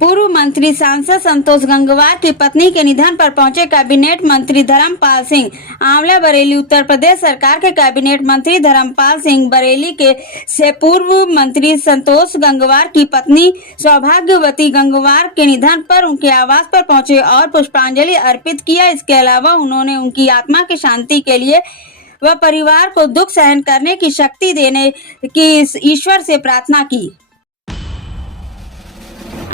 पूर्व मंत्री सांसद संतोष गंगवार की पत्नी के निधन पर पहुंचे कैबिनेट मंत्री धर्मपाल सिंह। आंवला बरेली उत्तर प्रदेश सरकार के कैबिनेट मंत्री धर्मपाल सिंह बरेली के से पूर्व मंत्री संतोष गंगवार की पत्नी सौभाग्यवती गंगवार के निधन पर उनके आवास पर पहुंचे और पुष्पांजलि अर्पित किया। इसके अलावा उन्होंने उनकी आत्मा की शांति के लिए व परिवार को दुख सहन करने की शक्ति देने की ईश्वर से प्रार्थना की।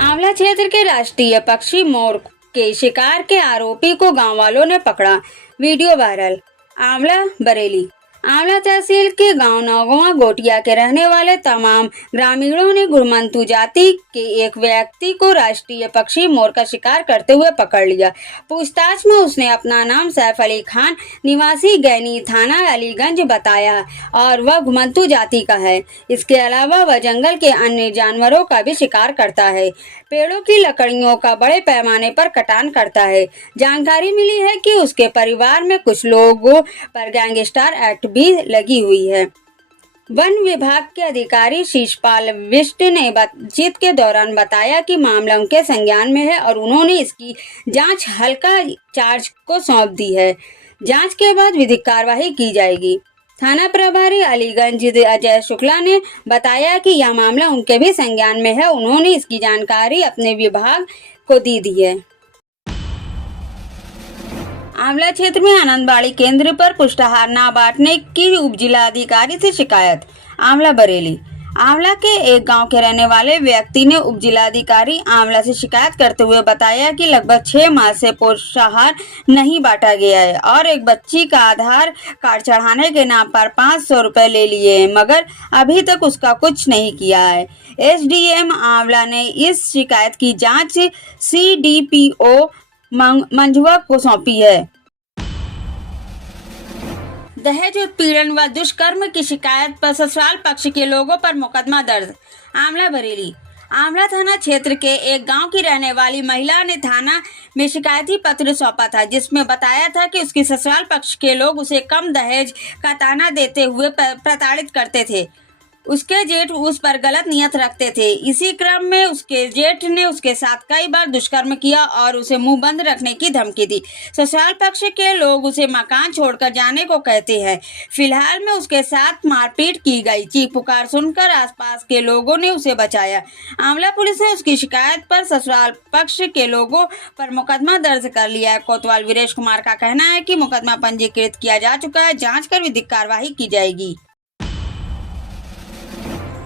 आंवला क्षेत्र के राष्ट्रीय पक्षी मोर के शिकार के आरोपी को गांव वालों ने पकड़ा, वीडियो वायरल। आंवला बरेली। आंवला तहसील के गांव नौगवा गोटिया के रहने वाले तमाम ग्रामीणों ने गुरमंतु जाति के एक व्यक्ति को राष्ट्रीय पक्षी मोर का शिकार करते हुए पकड़ लिया। पूछताछ में उसने अपना नाम सैफ अली खान निवासी गैनी थाना अलीगंज बताया और वह घुमंतु जाति का है। इसके अलावा वह जंगल के अन्य जानवरों का भी शिकार करता है। पेड़ों की लकड़ियों का बड़े पैमाने पर कटान करता है। जानकारी मिली है कि उसके परिवार में कुछ लोगों पर गैंगस्टर एक्ट भी लगी हुई है। वन विभाग के अधिकारी शीशपाल विष्ट ने बातचीत के दौरान बताया कि मामला उनके संज्ञान में है और उन्होंने इसकी जांच हल्का चार्ज को सौंप दी है। जांच के बाद विधिक कार्रवाई की जाएगी। थाना प्रभारी अलीगंज अजय शुक्ला ने बताया कि यह मामला उनके भी संज्ञान में है। उन्होंने इसकी जानकारी अपने विभाग को दी है। आंवला क्षेत्र में आनंदबाड़ी केंद्र पर पुष्टाहार न बांटने की उप जिलाधिकारी से शिकायत। आंवला बरेली। आंवला के एक गांव के रहने वाले व्यक्ति ने उप जिलाधिकारी आंवला से शिकायत करते हुए बताया कि लगभग 6 माह से पोषाहार नहीं बांटा गया है और एक बच्ची का आधार कार्ड चढ़ाने के नाम पर 500 रुपए ले लिए हैं, मगर अभी तक उसका कुछ नहीं किया है। एसडीएम आंवला ने इस शिकायत की जांच सीडीपीओ मंझुआ को सौंपी है। दहेज उत्पीड़न व दुष्कर्म की शिकायत पर ससुराल पक्ष के लोगों पर मुकदमा दर्ज। आंवला बरेली। आंवला थाना क्षेत्र के एक गांव की रहने वाली महिला ने थाना में शिकायती पत्र सौंपा था, जिसमें बताया था कि उसके ससुराल पक्ष के लोग उसे कम दहेज का ताना देते हुए प्रताड़ित करते थे। उसके जेठ उस पर गलत नियत रखते थे। इसी क्रम में उसके जेठ ने उसके साथ कई बार दुष्कर्म किया और उसे मुंह बंद रखने की धमकी दी। ससुराल पक्ष के लोग उसे मकान छोड़कर जाने को कहते हैं। फिलहाल में उसके साथ मारपीट की गई। चीख पुकार सुनकर आसपास के लोगों ने उसे बचाया। आंवला पुलिस ने उसकी शिकायत पर ससुराल पक्ष के लोगों पर मुकदमा दर्ज कर लिया है। कोतवाल वीरेश कुमार का कहना है कि मुकदमा पंजीकृत किया जा चुका है। जाँच कर विधिक कार्रवाई की जाएगी।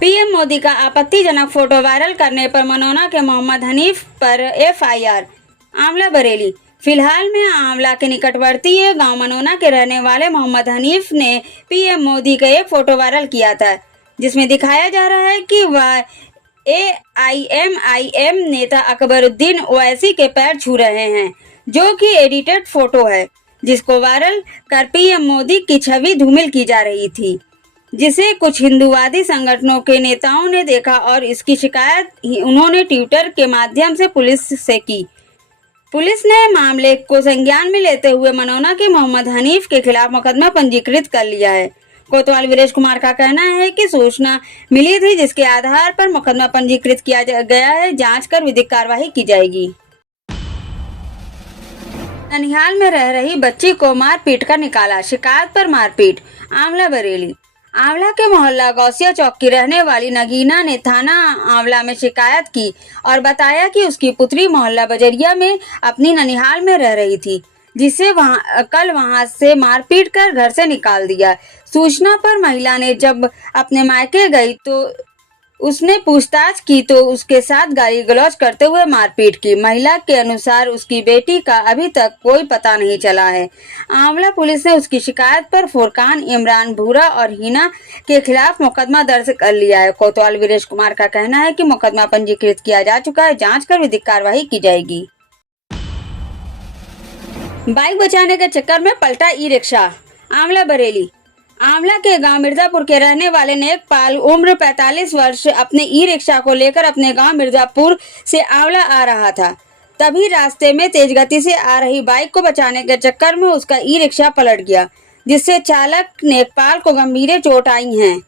पीएम मोदी का आपत्तिजनक फोटो वायरल करने पर मनोना के मोहम्मद हनीफ पर एफआईआर। आंवला बरेली। फिलहाल में आंवला के निकटवर्ती गांव मनोना के रहने वाले मोहम्मद हनीफ ने पीएम मोदी का एक फोटो वायरल किया था, जिसमें दिखाया जा रहा है कि वह AIMIM नेता अकबरुद्दीन ओवैसी के पैर छू रहे हैं, जो कि एडिटेड फोटो है, जिसको वायरल कर पीएम मोदी की छवि धूमिल की जा रही थी, जिसे कुछ हिंदूवादी संगठनों के नेताओं ने देखा और इसकी शिकायत उन्होंने ट्विटर के माध्यम से पुलिस से की। पुलिस ने मामले को संज्ञान में लेते हुए मनोना के मोहम्मद हनीफ के खिलाफ मुकदमा पंजीकृत कर लिया है। कोतवाल वीरेश कुमार का कहना है कि सूचना मिली थी, जिसके आधार पर मुकदमा पंजीकृत किया गया है। जांच कर विधिक कार्रवाई की जाएगी। ननिहाल में रह रही बच्ची को मारपीट कर निकाला, शिकायत पर मारपीट। आंवला बरेली। आंवला के मोहल्ला गौसिया चौक की रहने वाली नगीना ने थाना आंवला में शिकायत की और बताया कि उसकी पुत्री मोहल्ला बजरिया में अपनी ननिहाल में रह रही थी, जिसे कल वहां से मारपीट कर घर से निकाल दिया। सूचना पर महिला ने जब अपने मायके गई तो उसने पूछताछ की तो उसके साथ गाली गलौज करते हुए मारपीट की। महिला के अनुसार उसकी बेटी का अभी तक कोई पता नहीं चला है। आंवला पुलिस ने उसकी शिकायत पर फुरकान, इमरान भूरा और हिना के खिलाफ मुकदमा दर्ज कर लिया है। कोतवाल वीरेश कुमार का कहना है कि मुकदमा पंजीकृत किया जा चुका है। जांच कर विधिक कार्रवाई की जाएगी। बाइक बचाने के चक्कर में पलटा ई रिक्शा। आंवला बरेली। आंवला के गांव मिर्जापुर के रहने वाले नेकपाल उम्र 45 वर्ष अपने ई रिक्शा को लेकर अपने गांव मिर्जापुर से आंवला आ रहा था। तभी रास्ते में तेज गति से आ रही बाइक को बचाने के चक्कर में उसका ई रिक्शा पलट गया, जिससे चालक नेकपाल को गंभीर चोट आई हैं।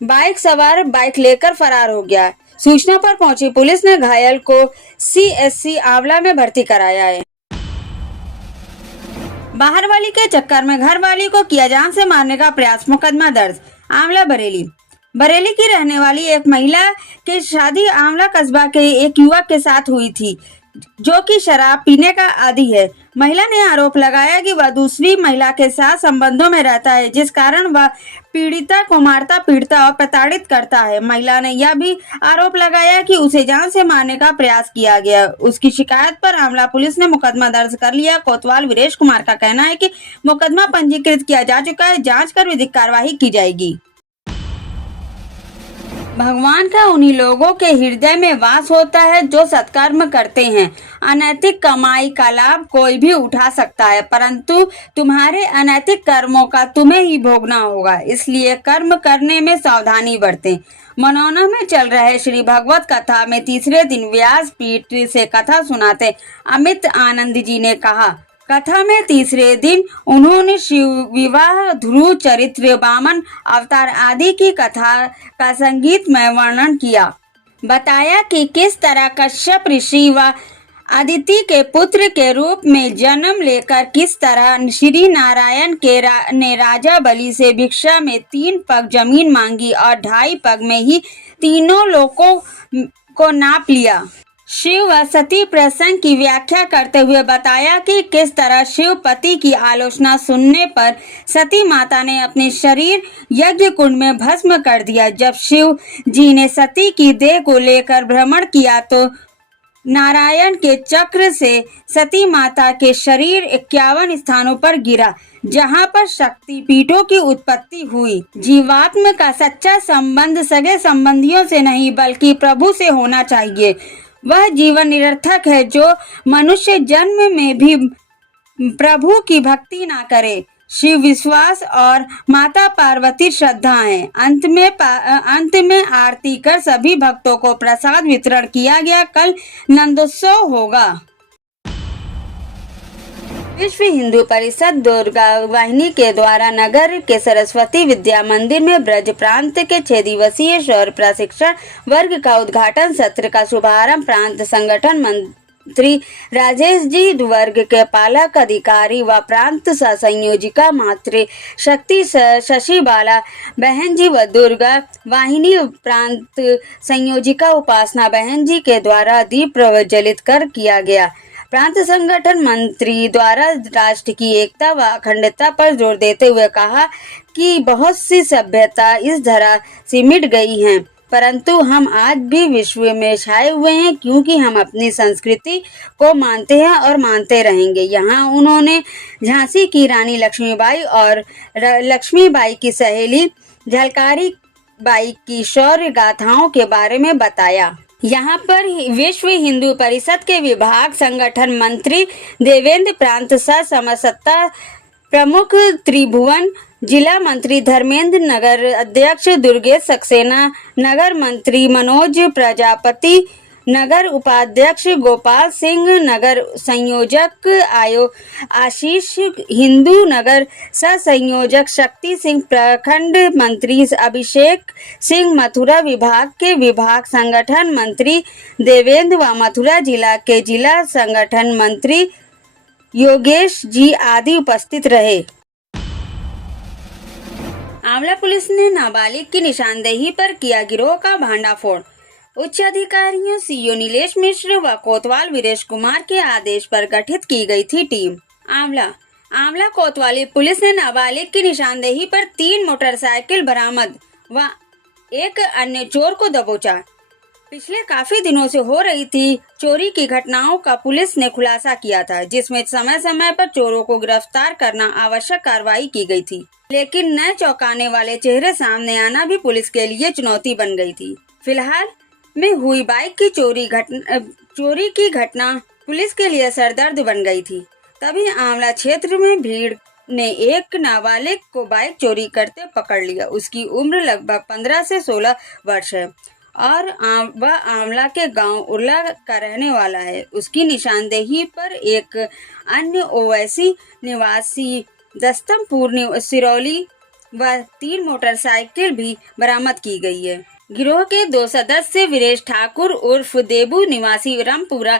बाइक सवार बाइक लेकर फरार हो गया। सूचना पर पहुंची पुलिस ने घायल को CSC आंवला में भर्ती कराया है। बाहर वाली के चक्कर में घर वाली को किया जान से मारने का प्रयास, मुकदमा दर्ज। आंवला बरेली बरेली की रहने वाली एक महिला की शादी आंवला कस्बा के एक युवक के साथ हुई थी जो कि शराब पीने का आदी है। महिला ने आरोप लगाया कि वह दूसरी महिला के साथ संबंधों में रहता है, जिस कारण वह पीड़िता को मारता पीटता और प्रताड़ित करता है। महिला ने यह भी आरोप लगाया कि उसे जान से मारने का प्रयास किया गया। उसकी शिकायत पर आंवला पुलिस ने मुकदमा दर्ज कर लिया। कोतवाल वीरेश कुमार का कहना है कि मुकदमा पंजीकृत किया जा चुका है, जांच कर विधिक कार्रवाई की जाएगी। भगवान का उन्हीं लोगों के हृदय में वास होता है जो सत्कर्म करते हैं। अनैतिक कमाई का लाभ कोई भी उठा सकता है, परंतु तुम्हारे अनैतिक कर्मों का तुम्हें ही भोगना होगा, इसलिए कर्म करने में सावधानी बरतें। मनौना में चल रहे श्री भगवत कथा में तीसरे दिन व्यासपीठ से कथा सुनाते अमित आनंद जी ने कहा, कथा में तीसरे दिन उन्होंने शिव विवाह, ध्रुव चरित्र, वामन अवतार आदि की कथा का संगीतमय वर्णन किया। बताया कि किस तरह कश्यप ऋषि व अदिति के पुत्र के रूप में जन्म लेकर किस तरह श्री नारायण ने राजा बलि से भिक्षा में 3 पग जमीन मांगी और 2.5 पग में ही तीनों लोकों को नाप लिया। शिव व सती प्रसंग की व्याख्या करते हुए बताया कि किस तरह शिव पति की आलोचना सुनने पर सती माता ने अपने शरीर यज्ञ कुंड में भस्म कर दिया। जब शिव जी ने सती की देह को लेकर भ्रमण किया तो नारायण के चक्र से सती माता के शरीर 51 स्थानों पर गिरा, जहां पर शक्ति पीठों की उत्पत्ति हुई। जीवात्मा का सच्चा संबंध सगे संबंधियों से नहीं बल्कि प्रभु से होना चाहिए। वह जीवन निरर्थक है जो मनुष्य जन्म में भी प्रभु की भक्ति ना करे। शिव विश्वास और माता पार्वती श्रद्धा है। अंत में आरती कर सभी भक्तों को प्रसाद वितरण किया गया। कल नंदोत्सव होगा। विश्व हिंदू परिषद दुर्गा वाहिनी के द्वारा नगर के सरस्वती विद्या मंदिर में ब्रज प्रांत के 6 दिवसीय शौर्य प्रशिक्षण वर्ग का उद्घाटन सत्र का शुभारंभ प्रांत संगठन मंत्री राजेश जी, वर्ग के पालक अधिकारी व प्रांत संयोजिका मातृ शक्ति शशि बाला बहन जी व दुर्गा वाहिनी प्रांत संयोजिका उपासना बहन जी के द्वारा दीप प्रज्वलित कर किया गया। प्रांत संगठन मंत्री द्वारा राष्ट्र की एकता व अखंडता पर जोर देते हुए कहा कि बहुत सी सभ्यता इस धरा से मिट गई हैं, परंतु हम आज भी विश्व में छाए हुए हैं क्योंकि हम अपनी संस्कृति को मानते हैं और मानते रहेंगे। यहाँ उन्होंने झांसी की रानी लक्ष्मीबाई और लक्ष्मीबाई की सहेली झलकारी बाई की शौर्य गाथाओं के बारे में बताया। यहाँ पर विश्व हिंदू परिषद के विभाग संगठन मंत्री देवेंद्र, प्रांत सह समसत्ता प्रमुख त्रिभुवन, जिला मंत्री धर्मेंद्र, नगर अध्यक्ष दुर्गेश सक्सेना, नगर मंत्री मनोज प्रजापति, नगर उपाध्यक्ष गोपाल सिंह, नगर संयोजक आशीष हिंदू, नगर सह संयोजक शक्ति सिंह, प्रखंड मंत्री अभिषेक सिंह, मथुरा विभाग के विभाग संगठन मंत्री देवेंद्र व मथुरा जिला के जिला संगठन मंत्री योगेश जी आदि उपस्थित रहे। आंवला पुलिस ने नाबालिग की निशानदेही पर किया गिरोह का भांडाफोड़। उच्च अधिकारियों सीओ नीलेश मिश्र व कोतवाल वीरेश कुमार के आदेश पर गठित की गई थी टीम। आंवला कोतवाली पुलिस ने नाबालिग की निशानदेही पर 3 मोटरसाइकिल बरामद व एक अन्य चोर को दबोचा। पिछले काफी दिनों से हो रही थी चोरी की घटनाओं का पुलिस ने खुलासा किया था, जिसमें समय समय पर चोरों को गिरफ्तार करना आवश्यक कार्रवाई की गई थी, लेकिन नए चौंकाने वाले चेहरे सामने आना भी पुलिस के लिए चुनौती बन गई थी। फिलहाल में हुई बाइक की चोरी की घटना पुलिस के लिए सरदर्द बन गई थी। तभी आंवला क्षेत्र में भीड़ ने एक नाबालिग को बाइक चोरी करते पकड़ लिया। उसकी उम्र लगभग 15 से 16 वर्ष है और वह आंवला के गांव उर्ला का रहने वाला है। उसकी निशानदेही पर एक अन्य ओवैसी निवासी दस्तमपुर सिरौली व 3 मोटरसाइकिल भी बरामद की गई है। गिरोह के 2 सदस्य वीरेश ठाकुर उर्फ देबू निवासी रामपुरा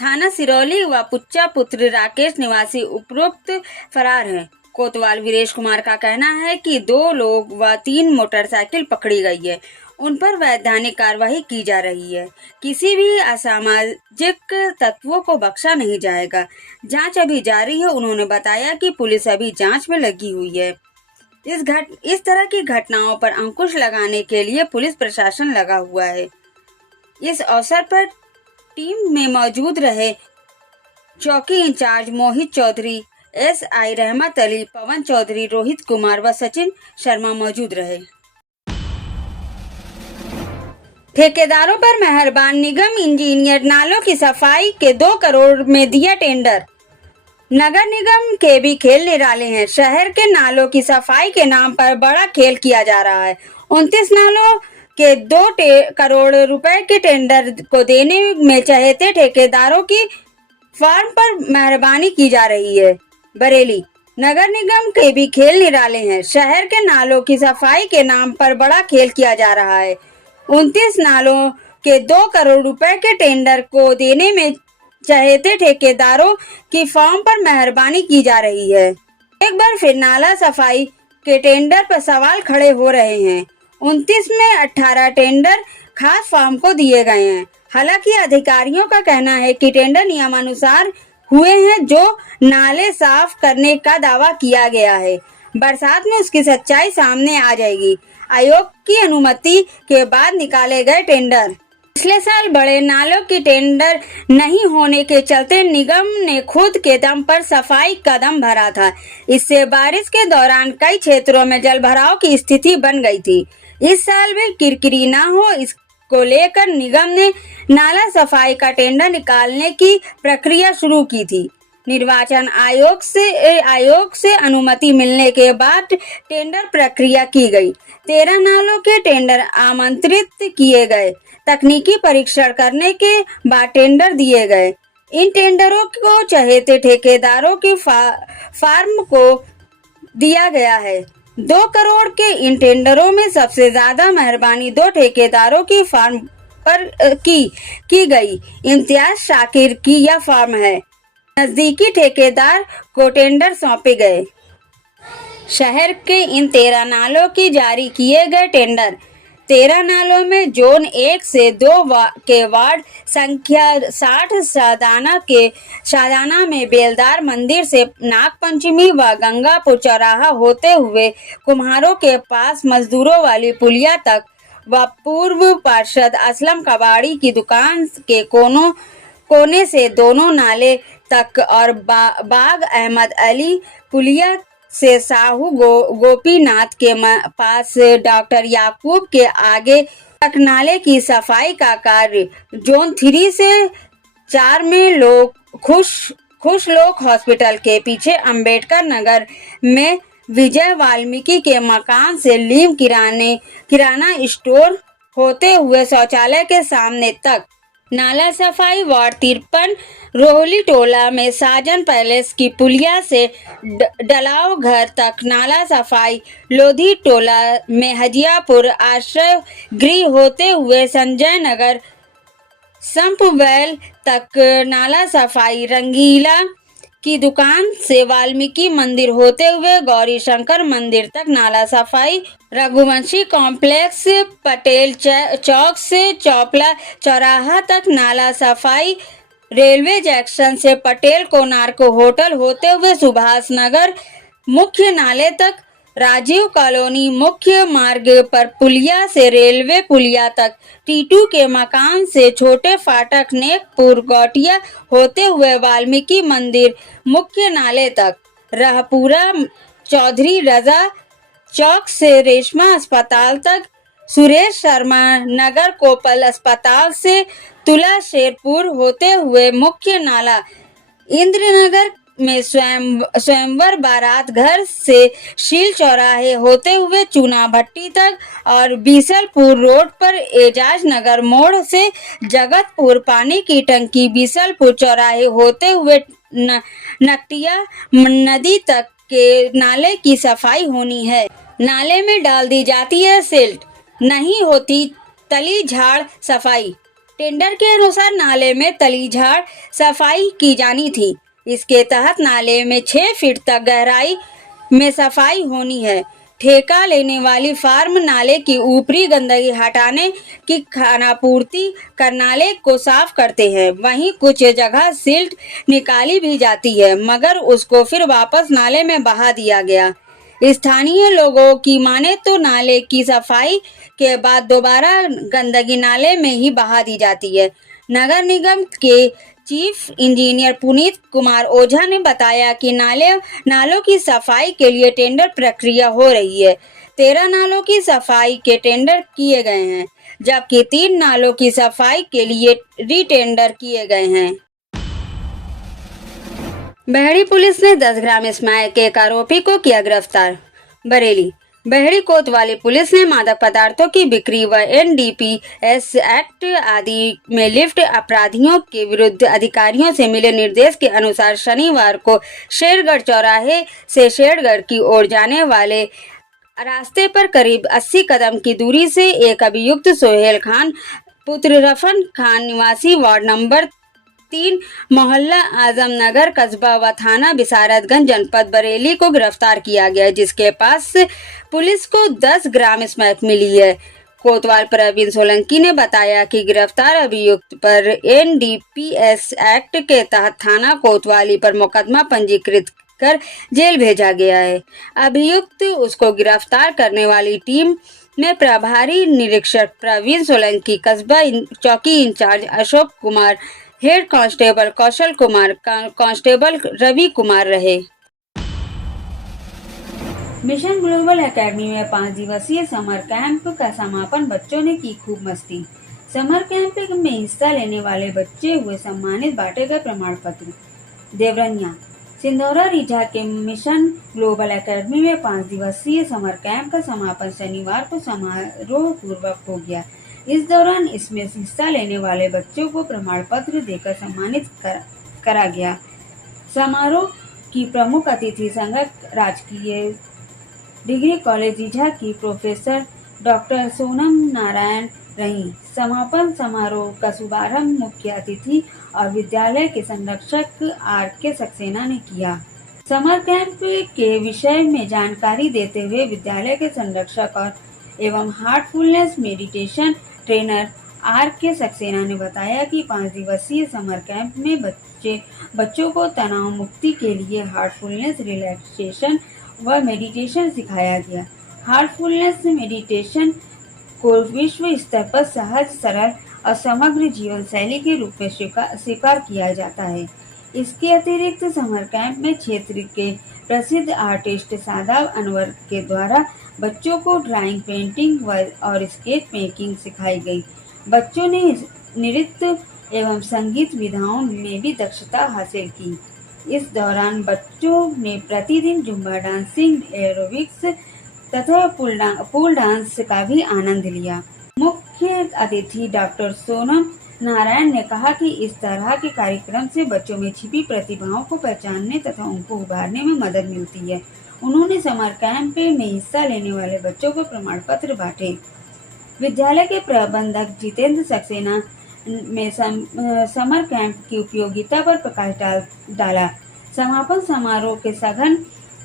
थाना सिरौली व पुच्चा पुत्र राकेश निवासी उपरोक्त फरार हैं। कोतवाल वीरेश कुमार का कहना है कि 2 लोग व 3 मोटरसाइकिल पकड़ी गई है। उन पर वैधानिक कार्रवाई की जा रही है। किसी भी असामाजिक तत्वों को बख्शा नहीं जाएगा। जांच अभी जारी है। उन्होंने बताया कि पुलिस अभी जांच में लगी हुई है। इस तरह की घटनाओं पर अंकुश लगाने के लिए पुलिस प्रशासन लगा हुआ है। इस अवसर पर टीम में मौजूद रहे चौकी इंचार्ज मोहित चौधरी, SI रहमत अली, पवन चौधरी, रोहित कुमार व सचिन शर्मा मौजूद रहे। ठेकेदारों पर मेहरबान निगम इंजीनियर नालों की सफाई के 2 करोड़ में दिया टेंडर। नगर निगम के भी खेल निराले हैं। शहर के नालों की सफाई के नाम पर बड़ा खेल किया जा रहा है। 29 नालों के 2 करोड़ रुपए के टेंडर को देने में चहेते ठेकेदारों की फर्म पर मेहरबानी की जा रही है। बरेली नगर निगम के भी खेल निराले हैं। शहर के नालों की सफाई के नाम पर बड़ा खेल किया जा रहा है। 29 नालों के 2 करोड़ रुपए के टेंडर को देने में चहेते ठेकेदारों की फर्म पर मेहरबानी की जा रही है। एक बार फिर नाला सफाई के टेंडर पर सवाल खड़े हो रहे हैं। 29 में 18 टेंडर खास फर्म को दिए गए हैं। हालांकि अधिकारियों का कहना है कि टेंडर नियमानुसार हुए हैं। जो नाले साफ करने का दावा किया गया है, बरसात में उसकी सच्चाई सामने आ जाएगी। आयोग की अनुमति के बाद निकाले गए टेंडर। पिछले साल बड़े नालों की टेंडर नहीं होने के चलते निगम ने खुद के दम पर सफाई कदम भरा था। इससे बारिश के दौरान कई क्षेत्रों में जलभराव की स्थिति बन गई थी। इस साल भी किरकिरी न हो, इसको लेकर निगम ने नाला सफाई का टेंडर निकालने की प्रक्रिया शुरू की थी। निर्वाचन आयोग से अनुमति मिलने के बाद टेंडर प्रक्रिया की गई। 13 नालों के टेंडर आमंत्रित किए गए। तकनीकी परीक्षण करने के बाद टेंडर दिए गए। इन टेंडरों को चहेते ठेकेदारों की फार्म को दिया गया है। 2 करोड़ के इन टेंडरों में सबसे ज्यादा मेहरबानी 2 ठेकेदारों की फार्म पर की गई। इम्तियाज शाकिर की यह फार्म है। नजदीकी ठेकेदार को टेंडर सौंपे गए। शहर के इन 13 नालों की जारी किए गए टेंडर। 13 नालों में जोन 1 से 2 के वार्ड संख्या 60 शादाना में बेलदार मंदिर से नागपंचमी व गंगापुर चौराहा होते हुए कुम्हारों के पास मजदूरों वाली पुलिया तक व पूर्व पार्षद असलम कबाड़ी की दुकान के कोने से दोनों नाले तक और बाग अहमद अली पुलिया से साहू गोपीनाथ के पास डॉक्टर याकूब के आगे तक नाले की सफाई का कार्य। जोन 3 से 4 में खुश लोक हॉस्पिटल के पीछे अंबेडकर नगर में विजय वाल्मीकि के मकान से लीम किराना स्टोर होते हुए शौचालय के सामने तक नाला सफाई। वार्ड 53 रोहली टोला में साजन पैलेस की पुलिया से डलाव घर तक नाला सफाई। लोधी टोला में हजियापुर आश्रय गृह होते हुए संजय नगर संपवेल तक नाला सफाई। रंगीला की दुकान से वाल्मीकि मंदिर होते हुए गौरी शंकर मंदिर तक नाला सफाई। रघुवंशी कॉम्प्लेक्स पटेल चौक से चौपला चौराहा तक नाला सफाई। रेलवे जंक्शन से पटेल कोनार्को होटल होते हुए सुभाष नगर मुख्य नाले तक। राजीव कॉलोनी मुख्य मार्ग पर पुलिया से रेलवे पुलिया तक। टीटू के मकान से छोटे फाटक नेकपुर गौटिया होते हुए वाल्मीकि मंदिर मुख्य नाले तक। रहपुरा चौधरी रजा चौक से रेशमा अस्पताल तक। सुरेश शर्मा नगर कोपल अस्पताल से तुला शेरपुर होते हुए मुख्य नाला। इंद्रनगर में स्वयंवर बारात घर से शील चौराहे होते हुए चूना भट्टी तक और बीसलपुर रोड पर एजाज नगर मोड़ से जगतपुर पानी की टंकी बीसलपुर चौराहे होते हुए नकटिया नदी तक के नाले की सफाई होनी है। नाले में डाल दी जाती है सिल्ट, नहीं होती तली झाड़ सफाई। टेंडर के अनुसार नाले में तली झाड़ सफाई की जानी थी। इसके तहत नाले में 6 फीट तक गहराई में सफाई होनी है। ठेका लेने वाली फार्म नाले की ऊपरी गंदगी हटाने की खानापूर्ति कर नाले को साफ करते हैं। वहीं कुछ जगह सिल्ट निकाली भी जाती है, मगर उसको फिर वापस नाले में बहा दिया गया। स्थानीय लोगों की माने तो नाले की सफाई के बाद दोबारा गंदगी नाले में ही बहा दी जाती है। नगर निगम के चीफ इंजीनियर पुनीत कुमार ओझा ने बताया कि नालों की सफाई के लिए टेंडर प्रक्रिया हो रही है। 13 नालों की सफाई के टेंडर किए गए हैं, जबकि 3 नालों की सफाई के लिए रीटेंडर किए गए हैं। बहेड़ी पुलिस ने 10 ग्राम स्मैक के एक आरोपी को किया गिरफ्तार। बरेली बहेड़ी कोतवाली पुलिस ने मादक पदार्थों की बिक्री व NDPS एक्ट आदि में लिप्त अपराधियों के विरुद्ध अधिकारियों से मिले निर्देश के अनुसार शनिवार को शेरगढ़ चौराहे से शेरगढ़ की ओर जाने वाले रास्ते पर करीब 80 कदम की दूरी से एक अभियुक्त सोहेल खान पुत्र रफन खान निवासी वार्ड नंबर 3 मोहल्ला आजमनगर कस्बा व थाना बिसारतगंज जनपद बरेली को गिरफ्तार किया गया, जिसके पास से पुलिस को 10 ग्राम स्मैक मिली है। कोतवाल प्रवीण सोलंकी ने बताया कि गिरफ्तार अभियुक्त पर NDPS एक्ट के तहत थाना कोतवाली पर मुकदमा पंजीकृत कर जेल भेजा गया है। अभियुक्त उसको गिरफ्तार करने वाली टीम में प्रभारी निरीक्षक प्रवीण सोलंकी, कस्बा चौकी incharge Ashok Kumar, head constable Kaushal Kumar, constable Ravi Kumar रहे। मिशन ग्लोबल एकेडमी में 5 दिवसीय समर कैंप का समापन। बच्चों ने की खूब मस्ती। समर कैंप में हिस्सा लेने वाले बच्चे हुए सम्मानित, बांटे गए प्रमाण पत्र। देवरनिया सिंधौरा रीझा के मिशन ग्लोबल एकेडमी में 5 दिवसीय समर कैंप का समापन शनिवार को समारोह पूर्वक हो गया। इस दौरान इसमें हिस्सा लेने वाले बच्चों को प्रमाण पत्र देकर सम्मानित करा गया। समारोह की प्रमुख अतिथि संगत राजकीय डिग्री कॉलेज रीझा की प्रोफेसर डॉक्टर सोनम नारायण रही। समापन समारोह का शुभारंभ मुख्य अतिथि और विद्यालय के संरक्षक RK सक्सेना ने किया। समर कैंप के विषय में जानकारी देते हुए विद्यालय के संरक्षक और एवं Heartfulness meditation trainer RK Saxena ने बताया कि 5 दिवसीय समर कैंप में बच्चों को तनाव मुक्ति के लिए हार्टफुलनेस, रिलैक्सेशन व मेडिटेशन सिखाया गया। हार्टफुलनेस मेडिटेशन को विश्व स्तर पर सहज, सरल और समग्र जीवन शैली के रूप में स्वीकार किया जाता है। इसके अतिरिक्त समर कैंप में क्षेत्र के प्रसिद्ध आर्टिस्ट शादाब अनवर के द्वारा बच्चों को ड्राइंग, पेंटिंग और स्केच मेकिंग सिखाई गई। बच्चों ने नृत्य एवं संगीत विधाओं में भी दक्षता हासिल की। इस दौरान बच्चों ने प्रतिदिन जुम्बा डांसिंग, एरोबिक्स तथा पूल डांस का भी आनंद लिया। मुख्य अतिथि डॉक्टर सोनम नारायण ने कहा कि इस तरह के कार्यक्रम से बच्चों में छिपी प्रतिभाओं को पहचानने तथा उनको उभारने में मदद मिलती है। उन्होंने समर कैंप में हिस्सा लेने वाले बच्चों को प्रमाण पत्र बांटे। विद्यालय के प्रबंधक जितेंद्र सक्सेना में समर कैंप की उपयोगिता पर प्रकाश डाला। समापन समारोह के सघन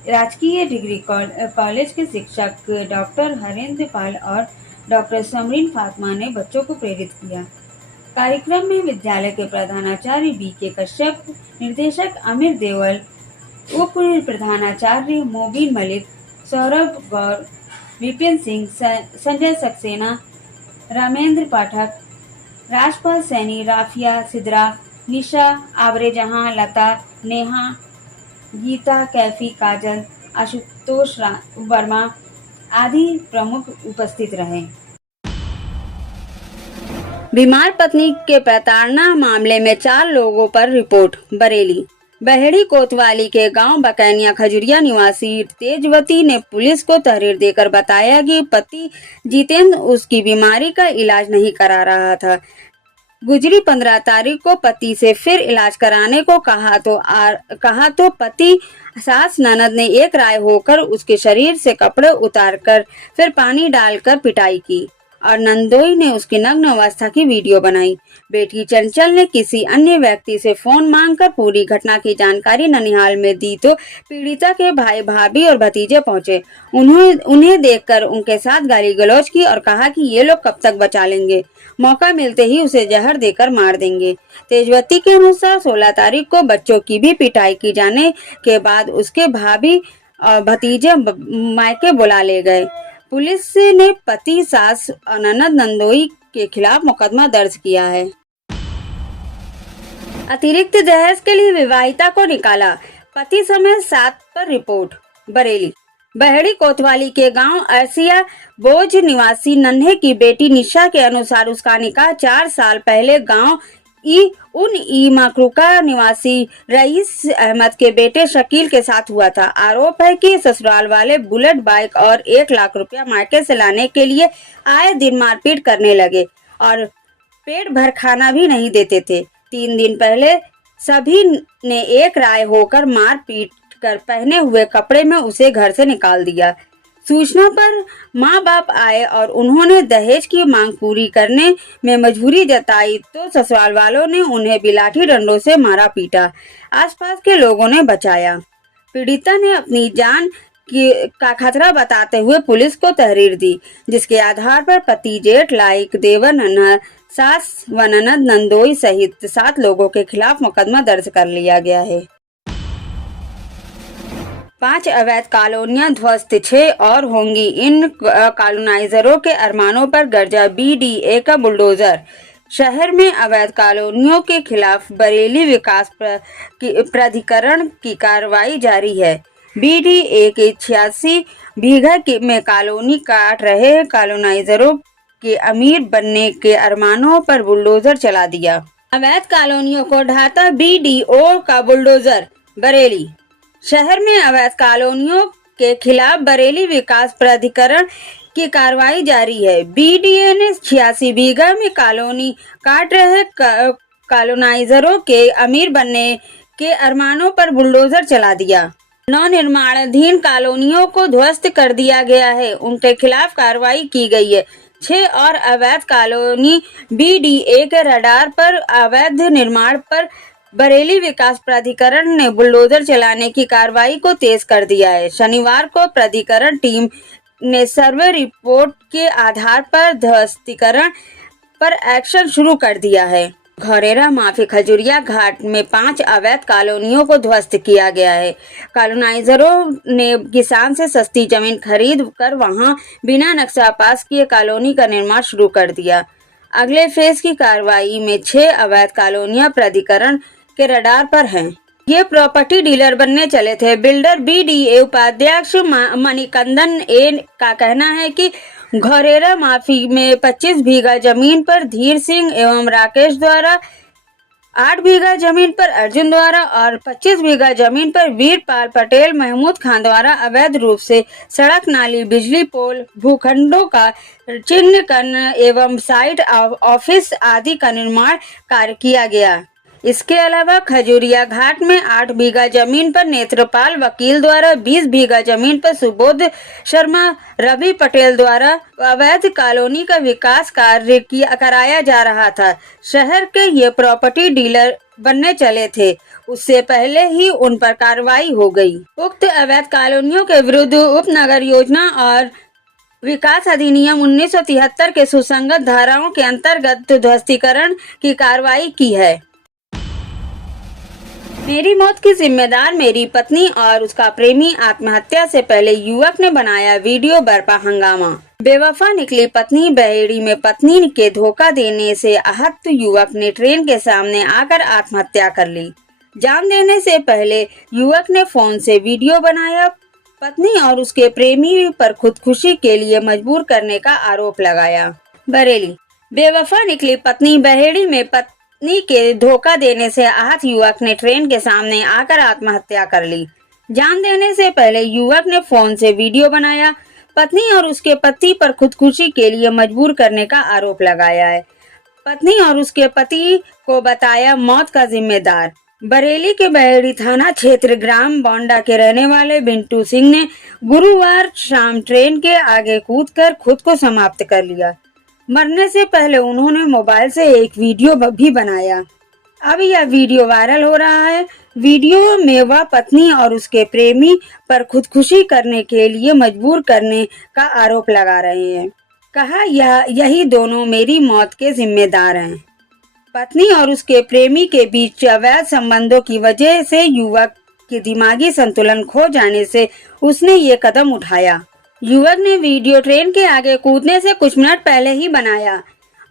राजकीय डिग्री कॉलेज के शिक्षक डॉक्टर हरेंद्र पाल और डॉक्टर समरीन फातिमा ने बच्चों को प्रेरित किया। कार्यक्रम में विद्यालय के प्रधानाचार्य BK कश्यप, निर्देशक अमीर देवल, उप प्रधानाचार्य मोबिन मलिक, सौरभ गौर, विपिन सिंह, संजय सक्सेना, रामेंद्र पाठक, राजपाल सैनी, राफिया सिद्रा, निशा आवरेजहां, लता, नेहा, गीता, कैफी, काजल, आशुतोष वर्मा आदि प्रमुख उपस्थित रहे। बीमार पत्नी के प्रताड़ना मामले में 4 लोगों पर रिपोर्ट। बरेली बहेड़ी कोतवाली के गांव बकैनिया खजुरिया निवासी तेजवती ने पुलिस को तहरीर देकर बताया कि पति जितेंद्र उसकी बीमारी का इलाज नहीं करा रहा था। गुजरी 15 तारीख को पति से फिर इलाज कराने को कहा तो पति सास ननद ने एक राय होकर उसके शरीर से कपड़े उतारकर फिर पानी डालकर पिटाई की और नंदोई ने उसकी नग्न अवस्था की वीडियो बनाई। बेटी चंचल ने किसी अन्य व्यक्ति से फोन मांगकर पूरी घटना की जानकारी ननिहाल में दी तो पीड़िता के भाई, भाभी और भतीजे पहुंचे। उन्हें देखकर उनके साथ गाली गलौज की और कहा कि ये लोग कब तक बचा लेंगे, मौका मिलते ही उसे जहर देकर मार देंगे। तेजवती के अनुसार 16 तारीख को बच्चों की भी पिटाई की जाने के बाद उसके भाभी और भतीजे मायके बुला ले गए। पुलिस ने पति, सास और ननद नंदोई के खिलाफ मुकदमा दर्ज किया है। अतिरिक्त दहेज के लिए विवाहिता को निकाला, पति समेत 7 पर रिपोर्ट। बरेली बहेड़ी कोतवाली के गांव अरसिया बोझ निवासी नन्हे की बेटी निशा के अनुसार उसका निकाह 4 साल पहले गांव मकरूका निवासी रईस अहमद के बेटे शकील के साथ हुआ था। आरोप है कि ससुराल वाले बुलेट बाइक और 1 लाख रुपया मायके से लाने के लिए आए दिन मारपीट करने लगे और पेट भर खाना भी नहीं देते थे। 3 दिन पहले सभी ने एक राय होकर मारपीट कर पहने हुए कपड़े में उसे घर से निकाल दिया। सूचना पर माँ बाप आए और उन्होंने दहेज की मांग पूरी करने में मजबूरी जताई तो ससुराल वालों ने उन्हें बिलाठी डंडों से मारा पीटा। आसपास के लोगों ने बचाया। पीड़िता ने अपनी जान का खतरा बताते हुए पुलिस को तहरीर दी, जिसके आधार पर पति, जेठ, लाइक, देवर, ननद, सास व ननद नंदोई सहित 7 लोगों के खिलाफ मुकदमा दर्ज कर लिया गया है। 5 अवैध कॉलोनियां ध्वस्त, 6 और होंगी। इन कॉलोनाइजरों के अरमानों पर गर्जा बीडीए का बुलडोजर। शहर में अवैध कॉलोनियों के खिलाफ बरेली विकास प्राधिकरण की कार्रवाई जारी है। बीडीए के 86 बीघा में कॉलोनी काट रहे कॉलोनाइजरों के अमीर बनने के अरमानों पर बुलडोजर चला दिया। अवैध कॉलोनियों को ढाता बीडीओ का बुलडोजर। बरेली शहर में अवैध कॉलोनियों के खिलाफ बरेली विकास प्राधिकरण की कार्रवाई जारी है। बीडीए ने 86 बीघा में कॉलोनी काट रहे कॉलोनाइजरों के अमीर बनने के अरमानों पर बुलडोजर चला दिया। 9 निर्माणाधीन कॉलोनियों को ध्वस्त कर दिया गया है, उनके खिलाफ कार्रवाई की गई है। 6 और अवैध कॉलोनी बीडीए के रडार पर अवैध निर्माण पर बरेली विकास प्राधिकरण ने बुलडोजर चलाने की कार्रवाई को तेज कर दिया है। शनिवार को प्राधिकरण टीम ने सर्वे रिपोर्ट के आधार पर ध्वस्तीकरण पर एक्शन शुरू कर दिया है। घोरेरा माफी खजुरिया घाट में 5 अवैध कॉलोनियों को ध्वस्त किया गया है। कॉलोनाइजरों ने किसान से सस्ती जमीन खरीद कर वहां बिना नक्शा पास किए कॉलोनी का निर्माण शुरू कर दिया। अगले फेज की कार्रवाई में 6 अवैध कॉलोनियां प्राधिकरण के रडार पर हैं। ये प्रॉपर्टी डीलर बनने चले थे। बिल्डर बीडीए उपाध्यक्ष मणिकंदन ए का कहना है कि घोरेरा माफी में 25 बीघा जमीन पर धीर सिंह एवं राकेश द्वारा, 8 बीघा जमीन पर अर्जुन द्वारा और 25 बीघा जमीन पर वीरपाल पटेल, महमूद खान द्वारा अवैध रूप से सड़क, नाली, बिजली पोल, भूखंडों का चिन्हकरण एवं साइट ऑफिस आदि का निर्माण कार्य किया गया। इसके अलावा खजुरिया घाट में 8 बीघा जमीन पर नेत्रपाल वकील द्वारा, 20 बीघा जमीन पर सुबोध शर्मा, रवि पटेल द्वारा अवैध कॉलोनी का विकास कार्य कराया जा रहा था। शहर के ये प्रॉपर्टी डीलर बनने चले थे, उससे पहले ही उन पर कार्रवाई हो गई। उक्त अवैध कॉलोनियों के विरुद्ध उपनगर योजना और विकास अधिनियम 1973 के सुसंगत धाराओं के अंतर्गत ध्वस्तीकरण की कार्रवाई की है। मेरी मौत की जिम्मेदार मेरी पत्नी और उसका प्रेमी। आत्महत्या से पहले युवक ने बनाया वीडियो, बरपा हंगामा। बेवफा निकली पत्नी। बहेड़ी में पत्नी के धोखा देने से आहत युवक ने ट्रेन के सामने आकर आत्महत्या कर ली। जान देने से पहले युवक ने फोन से वीडियो बनाया। पत्नी और उसके प्रेमी पर खुदकुशी के लिए मजबूर करने का आरोप लगाया। बरेली बेवफा निकली पत्नी। बहेड़ी में पत्नी के धोखा देने से आहत युवक ने ट्रेन के सामने आकर आत्महत्या कर ली। जान देने से पहले युवक ने फोन से वीडियो बनाया। पत्नी और उसके पति पर खुदकुशी के लिए मजबूर करने का आरोप लगाया है। पत्नी और उसके पति को बताया मौत का जिम्मेदार। बरेली के बहेड़ी थाना क्षेत्र ग्राम बोंडा के रहने वाले बिंटू सिंह ने गुरुवार शाम ट्रेन के आगे कूदकर खुद को समाप्त कर लिया। मरने से पहले उन्होंने मोबाइल से एक वीडियो भी बनाया। अब यह वीडियो वायरल हो रहा है। वीडियो में वह पत्नी और उसके प्रेमी पर खुदकुशी करने के लिए मजबूर करने का आरोप लगा रहे हैं। कहा यही दोनों मेरी मौत के जिम्मेदार हैं। पत्नी और उसके प्रेमी के बीच अवैध संबंधों की वजह से युवक के दिमागी संतुलन खो जाने से उसने ये कदम उठाया। युवक ने वीडियो ट्रेन के आगे कूदने से कुछ मिनट पहले ही बनाया।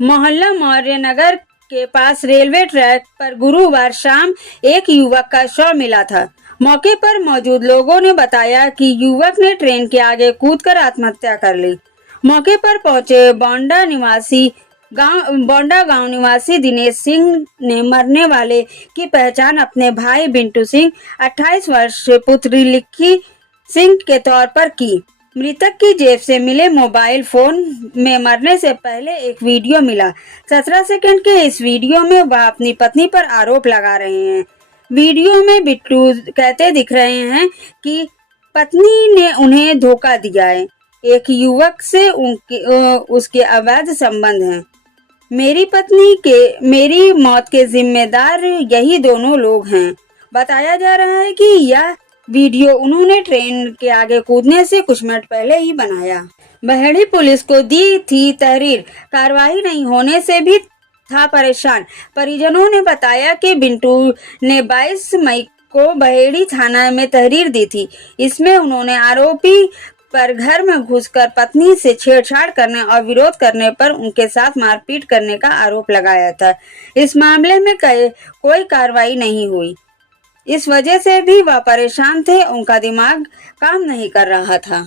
मोहल्ला मौर्य नगर के पास रेलवे ट्रैक पर गुरुवार शाम एक युवक का शव मिला था। मौके पर मौजूद लोगों ने बताया कि युवक ने ट्रेन के आगे कूदकर आत्महत्या कर ली। मौके पर पहुंचे बोंडा गांव निवासी दिनेश सिंह ने मरने वाले की पहचान अपने भाई बिंटू सिंह 28 वर्षीय पुत्री लिक्की सिंह के तौर पर की। मृतक की जेब से मिले मोबाइल फोन में मरने से पहले एक वीडियो मिला। 17 सेकंड के इस वीडियो में वह अपनी पत्नी पर आरोप लगा रहे हैं। वीडियो में बिट्टू कहते दिख रहे हैं कि पत्नी ने उन्हें धोखा दिया है। एक युवक से उसके अवैध संबंध हैं। मेरी मौत के जिम्मेदार यही दोनों लोग हैं। बताया जा रहा है कि यह वीडियो उन्होंने ट्रेन के आगे कूदने से कुछ मिनट पहले ही बनाया। बहेड़ी पुलिस को दी थी तहरीर, कार्रवाई नहीं होने से भी था परेशान। परिजनों ने बताया कि बिंटू ने 22 मई को बहेड़ी थाना में तहरीर दी थी। इसमें उन्होंने आरोपी पर घर में घुसकर पत्नी से छेड़छाड़ करने और विरोध करने पर उनके साथ मारपीट करने का आरोप लगाया था। इस मामले में कोई कार्रवाई नहीं हुई। इस वजह से भी वह परेशान थे, उनका दिमाग काम नहीं कर रहा था।